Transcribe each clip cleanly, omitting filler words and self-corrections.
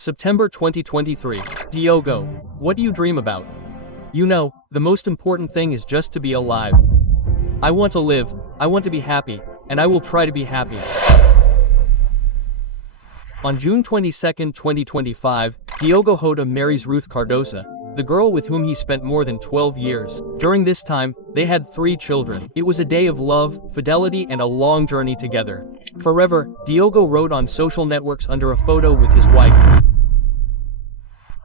September 2023. Diogo, what do you dream about? You know, the most important thing is just to be alive. I want to live, I want to be happy, and I will try to be happy. On June 22, 2025, Diogo Jota marries Ruth Cardosa, the girl with whom he spent more than 12 years. During this time, they had 3 children. It was a day of love, fidelity, and a long journey together. Forever, Diogo wrote on social networks under a photo with his wife.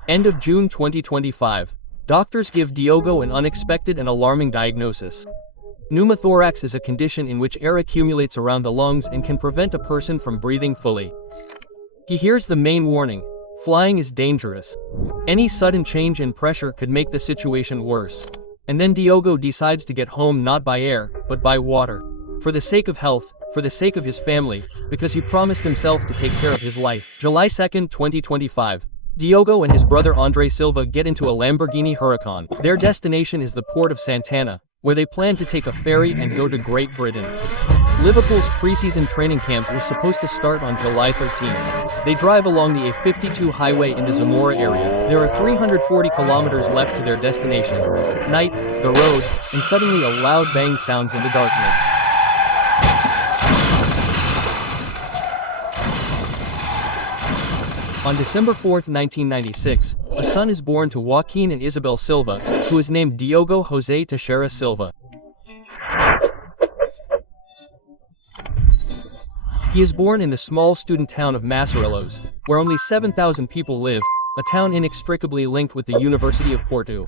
End of June 2025. Doctors give Diogo an unexpected and alarming diagnosis. Pneumothorax is a condition in which air accumulates around the lungs and can prevent a person from breathing fully. He hears the main warning: flying is dangerous. Any sudden change in pressure could make the situation worse. And then Diogo decides to get home not by air, but by water. For the sake of health, for the sake of his family, because he promised himself to take care of his life. July 2, 2025. Diogo and his brother Andre Silva get into a Lamborghini Huracan. Their destination is the port of Santana, where they plan to take a ferry and go to Great Britain. Liverpool's pre-season training camp was supposed to start on July 13th. They drive along the A52 highway in the Zamora area. There are 340 kilometers left to their destination. Night, the road, and suddenly a loud bang sounds in the darkness. On December 4, 1996, a son is born to Joaquin and Isabel Silva, who is named Diogo José Teixeira Silva. He is born in the small student town of Massarelos, where only 7,000 people live, a town inextricably linked with the University of Porto.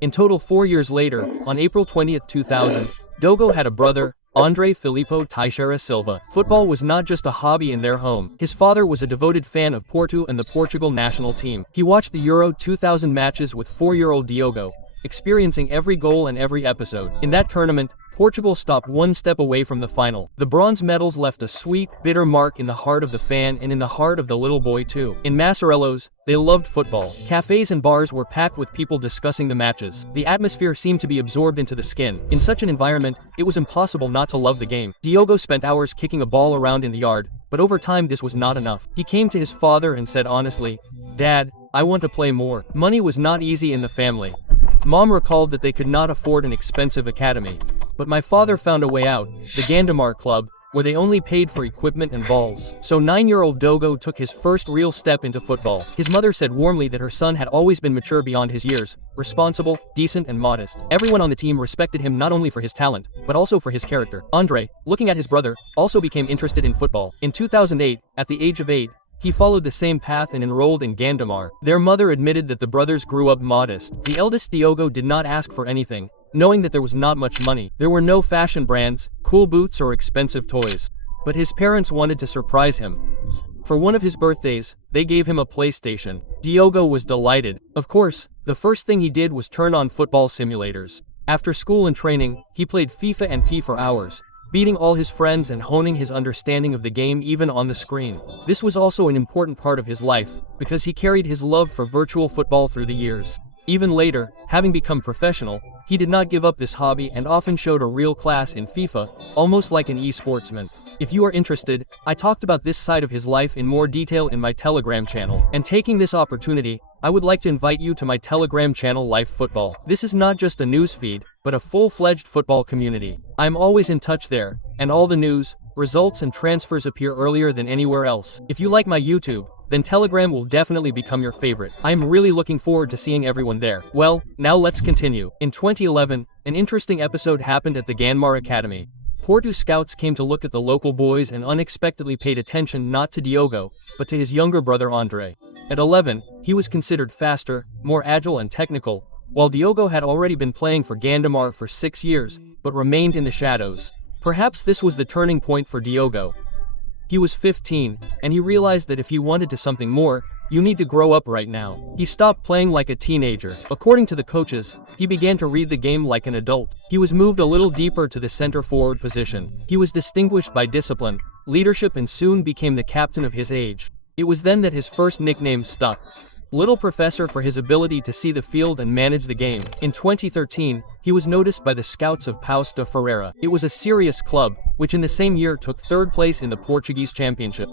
In total 4 years later, on April 20, 2000, Diogo had a brother, Andre Filippo Teixeira Silva. Football was not just a hobby in their home. His father was a devoted fan of Porto and the Portugal national team. He watched the Euro 2000 matches with 4-year-old Diogo, experiencing every goal and every episode. In that tournament, Portugal stopped one step away from the final. The bronze medals left a sweet, bitter mark in the heart of the fan and in the heart of the little boy too. In Massarelos, they loved football. Cafes and bars were packed with people discussing the matches. The atmosphere seemed to be absorbed into the skin. In such an environment, it was impossible not to love the game. Diogo spent hours kicking a ball around in the yard, but over time this was not enough. He came to his father and said honestly, "Dad, I want to play more." Money was not easy in the family. Mom recalled that they could not afford an expensive academy. But my father found a way out, the Gandamar Club, where they only paid for equipment and balls. So 9-year-old Diogo took his first real step into football. His mother said warmly that her son had always been mature beyond his years, responsible, decent and modest. Everyone on the team respected him not only for his talent, but also for his character. Andre, looking at his brother, also became interested in football. In 2008, at the age of 8, he followed the same path and enrolled in Gandamar. Their mother admitted that the brothers grew up modest. The eldest Diogo did not ask for anything, knowing that there was not much money. There were no fashion brands, cool boots or expensive toys. But his parents wanted to surprise him. For one of his birthdays, they gave him a PlayStation. Diogo was delighted. Of course, the first thing he did was turn on football simulators. After school and training, he played FIFA and PES for hours, beating all his friends and honing his understanding of the game even on the screen. This was also an important part of his life, because he carried his love for virtual football through the years. Even later, having become professional, he did not give up this hobby and often showed a real class in FIFA, almost like an e-sportsman. If you are interested, I talked about this side of his life in more detail in my Telegram channel. And taking this opportunity, I would like to invite you to my Telegram channel Life Football. This is not just a news feed, but a full-fledged football community. I'm always in touch there, and all the news, results and transfers appear earlier than anywhere else. If you like my YouTube, then Telegram will definitely become your favorite. I am really looking forward to seeing everyone there. Well, now let's continue. In 2011, an interesting episode happened at the Gandamar Academy. Porto scouts came to look at the local boys and unexpectedly paid attention not to Diogo, but to his younger brother Andre. At 11, he was considered faster, more agile and technical, while Diogo had already been playing for Gandamar for 6 years, but remained in the shadows. Perhaps this was the turning point for Diogo. He was 15, and he realized that if he wanted to something more, you need to grow up right now. He stopped playing like a teenager. According to the coaches, he began to read the game like an adult. He was moved a little deeper to the center forward position. He was distinguished by discipline, leadership and soon became the captain of his age. It was then that his first nickname stuck. Little Professor, for his ability to see the field and manage the game. In 2013, he was noticed by the scouts of Paus de Ferreira. It was a serious club, which in the same year took 3rd place in the Portuguese Championship.